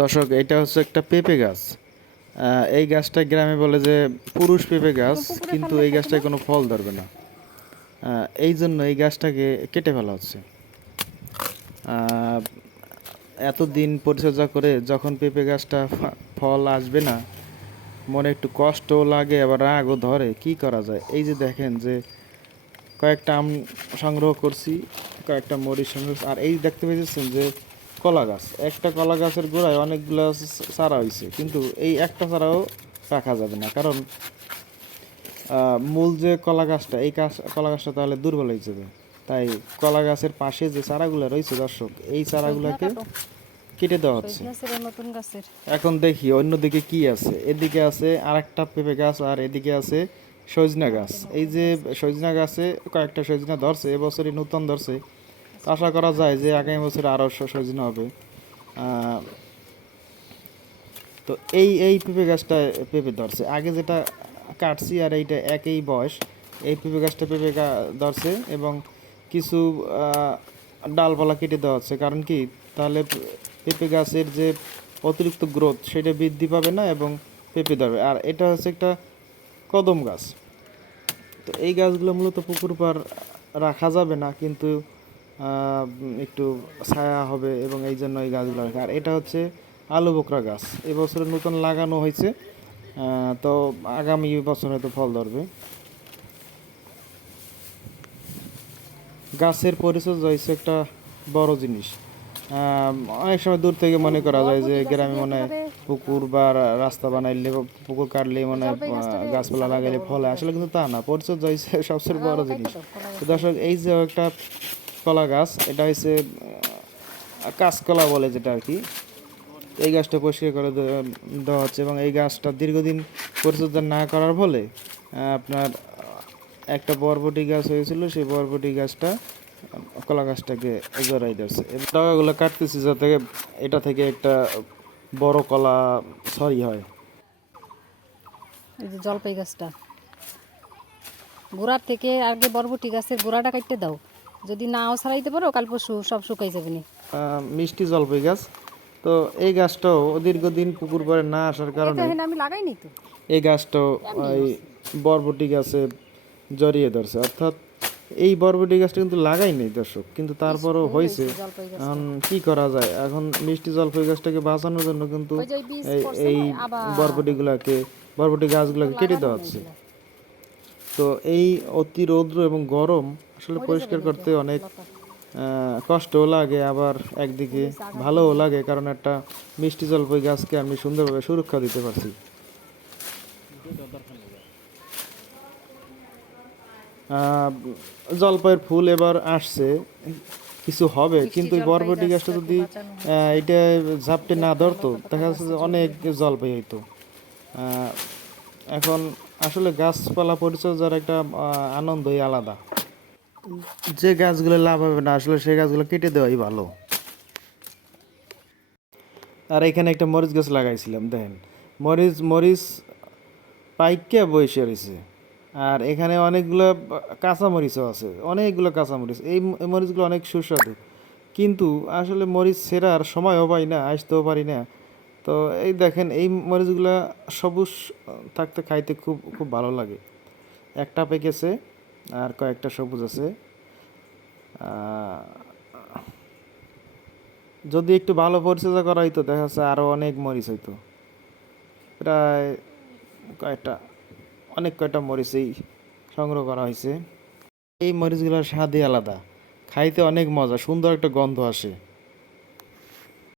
দর্শক, এটা হচ্ছে একটা পেঁপে গাছ। এই গাছটা গ্রামে বলে যে পুরুষ পেঁপে গাছ, পুকুরে কিন্তু ফেললে এই থাকে না? গাছটায় কোনো ফল ধরবে না। এই জন্য এই গাছটাকে কেটে ফেলা হচ্ছে। আহ, এতদিন পরিচর্যা করে যখন পেঁপে গাছটা ফল আসবে না, মনে একটু কষ্টও লাগে, আবার রাগও ধরে। কি করা যায়? এই যে দেখেন যে কয়েকটা আম সংগ্রহ করছি, কয়েকটা মরিচ সংগ্রহ, আর এই দেখতে পেয়েছেন যে কলা গাছ, একটা কলা গাছের গোড়ায় অনেকগুলো চারা হয়েছে, কিন্তু এই একটা চারাও রাখা যাবে না, কারণ মূল যে কলা গাছটা, এই কলা গাছটা তাহলে দুর্বল হয়ে যাবে। তাই কলা গাছের পাশে যে চারাগুলো রয়েছে দর্শক, এই সজনা চারাগুলোকে কাটো, কেটে দেওয়া হচ্ছে। সজনা ছিল নতুন গাছের। এখন দেখি অন্যদিকে কি আছে। এদিকে আছে আরেকটা পেঁপে গাছ, আর এদিকে আছে সজনা গাছ। আমাদের এই নতুন যে গাছের। সজনা গাছে কয়েকটা সজনা ধরছে, এবছরই নতুন ধরছে। তো আশা করা যায় যে আগামী বছর আরও সজনা হবে। আহ, তো এই পেঁপে গাছটা পেঁপে ধরছে, আগে যেটা কাটছি আর এইটা একই বয়স। এই পেঁপে গাছটা ধরছে, এবং কিছু ডালপালা কেটে দেওয়া হচ্ছে। কারণ কি, তাহলে পেঁপে গাছের যে অতিরিক্ত গ্রোথ সেটা বৃদ্ধি পাবে না, এবং পেঁপে ধরবে। আর এটা হচ্ছে একটা কদম গাছ। তো এই গাছগুলো মূলত পুকুর পার রাখা যাবে না, কিন্তু একটু ছায়া হবে, এবং এই জন্য এই গাছগুলো রাখা। আর এটা হচ্ছে আলু বোকরা গাছ, এবছরে নতুন লাগানো হয়েছে। তো আগামী বছর হয়তো ফল ধরবে। গাছের পরিচর্যা হচ্ছে একটা বড় জিনিস। অনেক সময় দূর থেকে মনে করা যায় যে বরবটি গাছে গ্রামে দিয়ে মনে হয় কিভাবে পুকুর বা রাস্তা বানাইলে বা পুকুর কাটলে মনে হয় জলপাই গাছটারে গাছপালা সারাই দাও লাগাইলে ফলে, বরবটি গাছ আসলে কিন্তু দিয়ে। তা না। পরিচর্যা হচ্ছে সবচেয়ে বড় আগাগুলো কাইটে জিনিস। দাও কলা তো গাছের। দর্শক, এই যে একটা কলা গাছ, এটা হচ্ছে কাঁচকলা বলে যেটা আর কি। এই গাছটা পরিষ্কার করে দেওয়া হচ্ছে, এবং এই গাছটা দীর্ঘদিন পরিচর্যা না করার ফলে আপনার একটা বরবটি গাছ হয়েছিল, সেই বরবটি গাছটা কলা গাছটাকে জড়াই ধরছে। এবং টাকাগুলো কাটতেছি যাতে এটা থেকে একটা বড় কলা সরি হয়। এই যে জলপাই গাছটা গোড়ার থেকে আগে বরবটি গাছের গোড়াটা কাটতে দাও। যদি নাও ছাড়াইতে পারো কাল পরশু সব শুকাই যাবে নি। মিষ্টি জলপাই গাছ। তো এই গাছটাও দীর্ঘদিন পুকুর পাড়ে না আসার এটা কারণে এখানে আমি লাগাইনি তো, এই গাছটাও এমনি এই হচ্ছে। বরবটি গাছে জড়িয়ে ধরছে। অর্থাৎ এই বরবটি গাছটা কিন্তু লাগাই নেই দর্শক, কিন্তু তারপরও স্প্রে হয়েছে। হয়েছে জলপাই এখন গাছটা। কি করা যায়? এখন মিষ্টি জলপাই গাছটাকে বাঁচানোর জন্য কিন্তু ওই যে ওই বীজ এই পড়ছে এই না আবার বরবটি তো গাছগুলোকে কেটে লাগানো দেওয়া নেই হচ্ছে। এগুলা, তো এই অতি রৌদ্র এবং গরম আসলে মরে যাবে পরিষ্কার না এটা করতে অনেক লতা। কষ্টও লাগে, আবার একদিকে ফুল হয়েছে আগা ভালোও থেকে। লাগে, কারণ একটা মিষ্টি জলপাই গাছকে আমি সুন্দরভাবে সুরক্ষা দিতে পারছি। আহ, জলপাইয়ের ফুল এবার আসছে, কিছু হবে, মিষ্টি কিন্তু এই জলপাই বরবটি গাছটা গাছটাকে যদি বাঁচানো হচ্ছে। এটা ঝাপটে না দেখো ধরতো, লতা পাতা দেখা যাচ্ছে গাছটা যে অনেক ঝরে পড়ছে। জলপাই হইতো। আহ, এখন আসলে গাছপালা পরিচর্যার একটা আনন্দই আলাদা। যে গাছগুলো লাভ হবে না, আসলে সেই গাছগুলো কেটে দেওয়াই ভালো। আর এখানে একটা মরিচ গাছ লাগাইছিলাম, দেখেন মরিচ মরিচ পাইকে বসে রয়েছে। আর এখানে অনেকগুলো কাঁচা মরিচও আছে, অনেকগুলো কাঁচা মরিচ। এই মরিচগুলো অনেক সুস্বাদু, কিন্তু আসলে মরিচ ছেঁড়ার সময়ও পাই না, আসতেও পারি না। তো এই দেখেন, এই মরিচগুলা সবুজ থাকতে খাইতে খুব খুব ভালো লাগে। একটা পেকেছে, আর কয়েকটা সবুজ আছে। যদি একটু ভালো পরিচর্যা করা হইতো, দেখা যাচ্ছে আরও অনেক মরিচ হইতো। প্রায় কয়েকটা অনেক কয়টা মরিচই সংগ্রহ করা হয়েছে। এই মরিচগুলোর স্বাদই আলাদা, খাইতে অনেক মজা, সুন্দর একটা গন্ধ আসে।